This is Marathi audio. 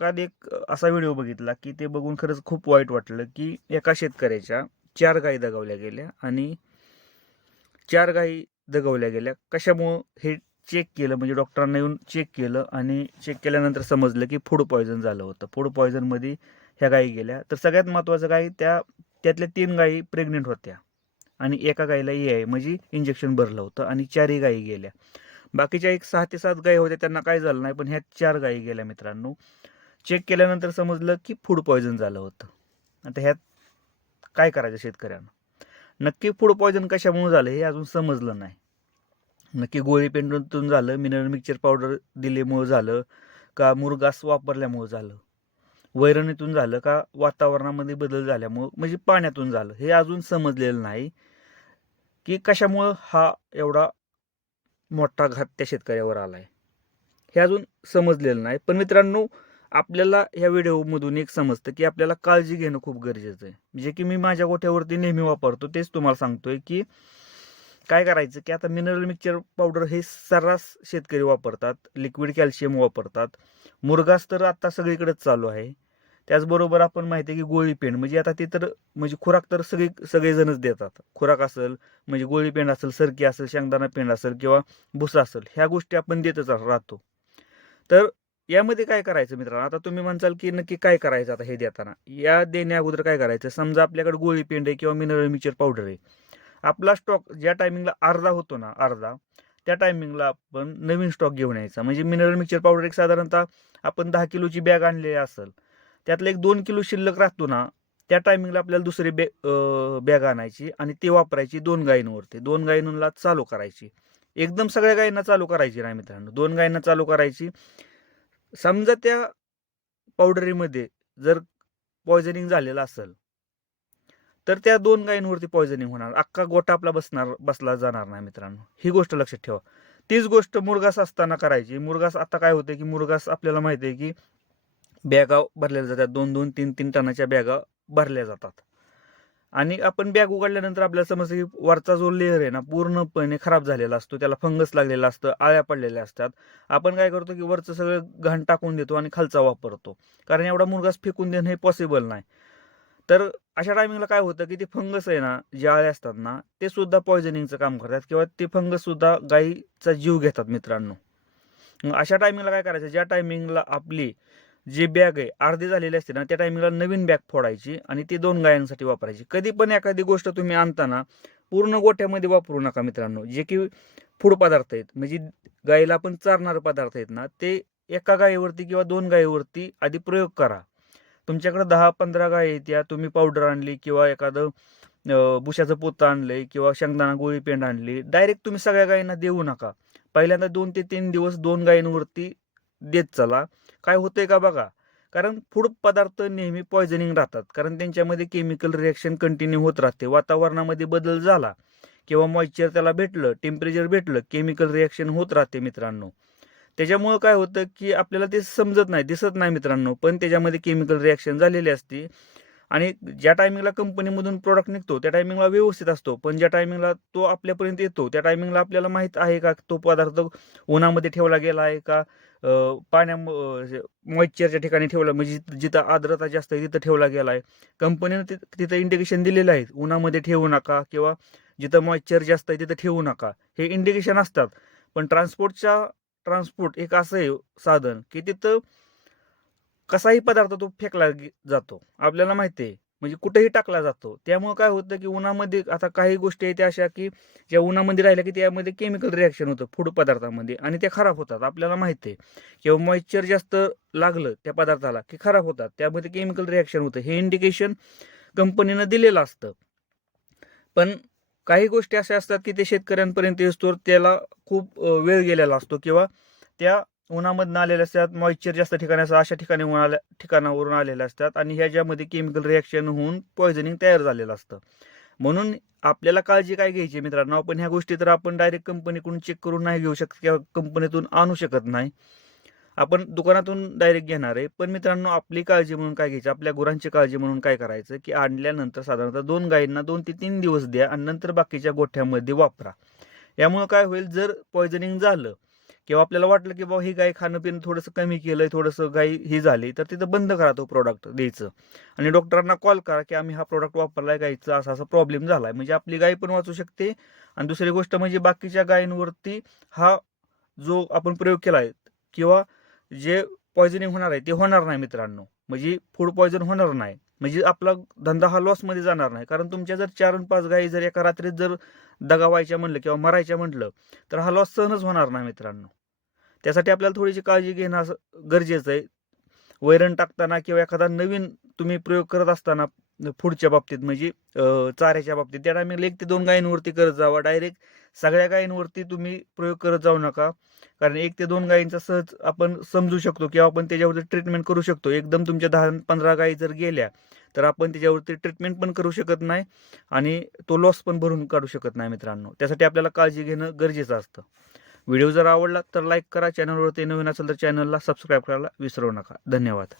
एखाद एक असा व्हिडिओ बघितला की ते बघून खरंच खूप वाईट वाटलं की एका शेतकऱ्याच्या चार गायी दगावल्या गेल्या आणि चार गायी दगावल्या गेल्या. कशामुळं हे चेक केलं? म्हणजे डॉक्टरांना येऊन चेक केलं आणि चेक केल्यानंतर समजलं की फूड पॉयझन झालं होतं. फूड पॉयझनमध्ये ह्या गायी गेल्या. तर सगळ्यात महत्त्वाचं गायी त्या त्यातल्या तीन गायी प्रेग्नेंट होत्या आणि एका गायीला ए आय म्हणजे इंजेक्शन भरलं होतं आणि चारही गायी गेल्या. बाकीच्या एक सहा ते सात गायी होत्या त्यांना काय झालं नाही पण ह्या चार गायी गेल्या मित्रांनो. चेक केल्यानंतर समजलं की फूड पॉयझन झालं होतं. आता ह्यात काय करायचं शेतकऱ्यांना? नक्की फूड पॉयझन कशामुळे झालं हे अजून समजलं नाही. नक्की गोळी पेंडून झालं मिनरल मिक्सचर पावडर दिल्यामुळं झालं का मुरगास वापरल्यामुळं झालं? वैरणीतून झालं का वातावरणामध्ये बदल झाल्यामुळं म्हणजे पाण्यातून झालं हे अजून समजलेलं नाही की कशामुळं हा एवढा मोठा घात त्या शेतकऱ्यावर आला आहे हे अजून समजलेलं नाही. पण मित्रांनो आपल्याला ह्या व्हिडिओमधून एक समजतं की आपल्याला काळजी घेणं खूप गरजेचं आहे. जे की मी माझ्या गोठ्यावरती नेहमी वापरतो तेच तुम्हाला सांगतोय की काय करायचं की आता मिनरल मिक्सचर पावडर हे सर्रास शेतकरी वापरतात लिक्विड कॅल्शियम वापरतात. मुरगास तर आता सगळीकडेच चालू आहे. त्याचबरोबर आपण माहिती आहे की गोळी पेंड म्हणजे आता ते तर म्हणजे खुराक तर सगळे सगळेजणच देतात. खुराक असेल म्हणजे गोळी पेंड असेल सरकी असेल शेंगदाणा पेंड असेल किंवा भुसा असेल ह्या गोष्टी आपण देतच राहतो. तर यामध्ये काय करायचं मित्रांनो? आता तुम्ही म्हणसाल की नक्की काय करायचं आता हे देताना? या देण्या अगोदर काय करायचं? समजा आपल्याकडे गोळी पेंड आहे किंवा मिनरल मिक्सर पावडर आहे. आपला स्टॉक ज्या टायमिंगला अर्धा होतो ना अर्धा त्या टायमिंगला आपण नवीन स्टॉक घेऊन यायचा. म्हणजे मिनरल मिक्सर पावडर एक साधारणतः आपण दहा किलोची बॅग आणलेली असेल त्यातलं एक दोन किलो शिल्लक राहतो ना त्या टायमिंगला आपल्याला दुसरी बॅ बॅग आणायची आणि ती वापरायची दोन गायींवरती. दोन गायींना चालू करायची. एकदम सगळ्या गायींना चालू करायची नाही मित्रांनो. दोन गायींना चालू करायची. समजा त्या पावडरीमध्ये जर पॉयझनिंग झालेलं असेल तर त्या दोन गायींवरती पॉयझनिंग होणार. अख्खा गोटा आपला बसणार बसला जाणार नाही मित्रांनो. ही गोष्ट लक्षात ठेवा. तीच गोष्ट मुरगास असताना करायची. मुरगास आता काय होते की मुरगास आपल्याला माहिती आहे की बॅगा भरलेल्या जातात. दोन दोन तीन तीन टनाच्या बॅगा भरल्या जातात. आणि आपण बॅग उघडल्यानंतर आपल्याला समजतं की वरचा जो लेअर आहे ना पूर्णपणे खराब झालेला असतो. त्याला फंगस लागलेला असतं आळ्या पडलेल्या असतात. आपण काय करतो की वरचं सगळं घाण टाकून देतो आणि खालचा वापरतो. कारण एवढा मुरगास फेकून देणं हे पॉसिबल नाही. तर अशा टायमिंगला काय होतं की ते फंगस आहे ना जे आळे असतात ना ते सुद्धा पॉयझनिंगचं काम करतात किंवा ते फंगस सुद्धा गायीचा जीव घेतात मित्रांनो. अशा टायमिंगला काय करायचं? ज्या टायमिंगला आपली जी बॅग आहे अर्धी झालेली असते ना त्या टायमिंगला नवीन बॅग फोडायची आणि ती दोन गायांसाठी वापरायची. कधी पण एखादी गोष्ट तुम्ही आणताना पूर्ण गोठ्यामध्ये वापरू नका मित्रांनो. जे की फूड पदार्थ आहेत म्हणजे गायीला आपण चारणारे पदार्थ आहेत ना ते एका गायीवरती किंवा दोन गायीवरती आधी प्रयोग करा. तुमच्याकडे दहा पंधरा गाय आहेत या तुम्ही पावडर आणली किंवा एखादं बुशाचं पोतं आणलंय किंवा शेंगदाणा गोळी पेंड आणली डायरेक्ट तुम्ही सगळ्या गायींना देऊ नका. पहिल्यांदा दोन ते तीन दिवस दोन गायींवरती देत चला. काय होतंय का बघा कारण फूड पदार्थ नेहमी पॉयझनिंग राहतात. कारण त्यांच्यामध्ये केमिकल रिॲक्शन कंटिन्यू होत राहते. वातावरणामध्ये बदल झाला किंवा मॉइश्चर त्याला भेटलं टेम्परेचर भेटलं केमिकल रिॲक्शन होत राहते मित्रांनो. त्याच्यामुळं काय होतं की आपल्याला ते समजत नाही दिसत नाही मित्रांनो. पण त्याच्यामध्ये केमिकल रिॲक्शन झालेली असते. आणि ज्या टायमिंगला कंपनीमधून प्रोडक्ट निघतो त्या टायमिंगला व्यवस्थित असतो. पण ज्या टायमिंगला तो आपल्यापर्यंत येतो त्या टायमिंगला आपल्याला माहीत आहे का तो पदार्थ उन्हामध्ये ठेवला गेला आहे का? पाण्या मॉइश्चरच्या ठिकाणी ठेवला म्हणजे जिथं आर्द्रता जास्त आहे तिथं ठेवला गेला आहे कंपनीनं तिथं इंडिकेशन दिलेलं आहे उन्हामध्ये ठेवू नका किंवा जिथं मॉइश्चर जास्त आहे तिथं ठेवू नका. हे इंडिकेशन असतात. पण ट्रान्सपोर्टच्या ट्रान्सपोर्ट एक असं आहे साधन की तिथं कसाही पदार्थ तो फेकला जातो. आपल्याला माहिती आहे म्हणजे कुठेही टाकला जातो. त्यामुळे काय होतं की उन्हामध्ये आता काही गोष्टी आहेत त्या अशा की ज्या उन्हामध्ये राहिल्या की त्यामध्ये केमिकल रिॲक्शन होतं फूड पदार्थामध्ये आणि ते खराब होतात. आपल्याला माहिती आहे. किंवा मॉइश्चर जास्त लागलं त्या पदार्थाला की खराब होतात. त्यामध्ये केमिकल रिॲक्शन होतं. हे इंडिकेशन कंपनीनं दिलेलं असतं. पण काही गोष्टी अशा असतात की ते शेतकऱ्यांपर्यंत येतो त्याला खूप वेळ गेलेला असतो किंवा त्या उन्हामधनं आलेल्या असतात मॉइश्चर जास्त ठिकाणी असतात अशा ठिकाणी आल्या ठिकाणावरून आलेल्या असतात आणि ह्याच्यामध्ये केमिकल रिॲक्शन होऊन पॉयझनिंग तयार झालेलं असतं. म्हणून आपल्याला काळजी काय घ्यायची मित्रांनो? आपण ह्या गोष्टी तर आपण डायरेक्ट कंपनीकडून चेक करून नाही घेऊ शकत किंवा कंपनीतून आणू शकत नाही. आपण दुकानातून डायरेक्ट घेणार आहे. पण मित्रांनो आपली काळजी म्हणून काय घ्यायची? आपल्या गुरांची काळजी म्हणून काय करायचं? की आणल्यानंतर साधारणतः दोन गायींना दोन ते तीन दिवस द्या आणि नंतर बाकीच्या गोठ्यामध्ये वापरा. यामुळे काय होईल? जर पॉयझनिंग झालं किंवा आपल्याला वाटलं की बाबा ही गाय खाणं पिणं थोडंसं कमी केलंय थोडंसं गाय ही झाली तर तिथं बंद करा तो प्रोडक्ट द्यायचं. आणि डॉक्टरांना कॉल करा की आम्ही हा प्रोडक्ट वापरलाय गायचा असा असा प्रॉब्लेम झालाय. म्हणजे आपली गाय पण वाचू शकते. आणि दुसरी गोष्ट म्हणजे बाकीच्या गायींवरती हा जो आपण प्रयोग केलाय किंवा जे पॉयझनिंग होणार आहे ते होणार नाही मित्रांनो. म्हणजे फूड पॉयझन होणार नाही. म्हणजे आपला धंदा हा लॉसमध्ये जाणार नाही. कारण तुमच्या जर चार आणि पाच गायी जर एका रात्रीत जर दगावायच्या म्हणलं किंवा मरायच्या म्हटलं तर हा लॉस सहनच होणार नाही मित्रांनो. त्यासाठी आपल्याला थोडीशी काळजी घेणं असं गरजेचं आहे. वैरण टाकताना किंवा एखादा नवीन तुम्ही प्रयोग करत असताना फूडच्या बाबतीत म्हणजे चाऱ्याच्या बाबतीत. त्या टायमिंगला एक ते दोन गायींवरती करत जावा. डायरेक्ट सगळ्या गायींवरती तुम्ही प्रयोग करत जाऊ नका. कारण एक ते दोन गायींचा सहज आपण समजू शकतो किंवा आपण त्याच्यावरती ट्रीटमेंट करू शकतो. एकदम तुमच्या दहा पंधरा गायी जर गेल्या तर आपण त्याच्यावरती ट्रीटमेंट पण करू शकत नाही आणि तो लॉस पण भरून काढू शकत नाही मित्रांनो. त्यासाठी आपल्याला काळजी घेणं गरजेचं असतं. व्हिडिओ जर आवडला तर लाईक करा. चॅनलवरती नवीन असेल तर चॅनलला सबस्क्राईब करायला विसरू नका. धन्यवाद.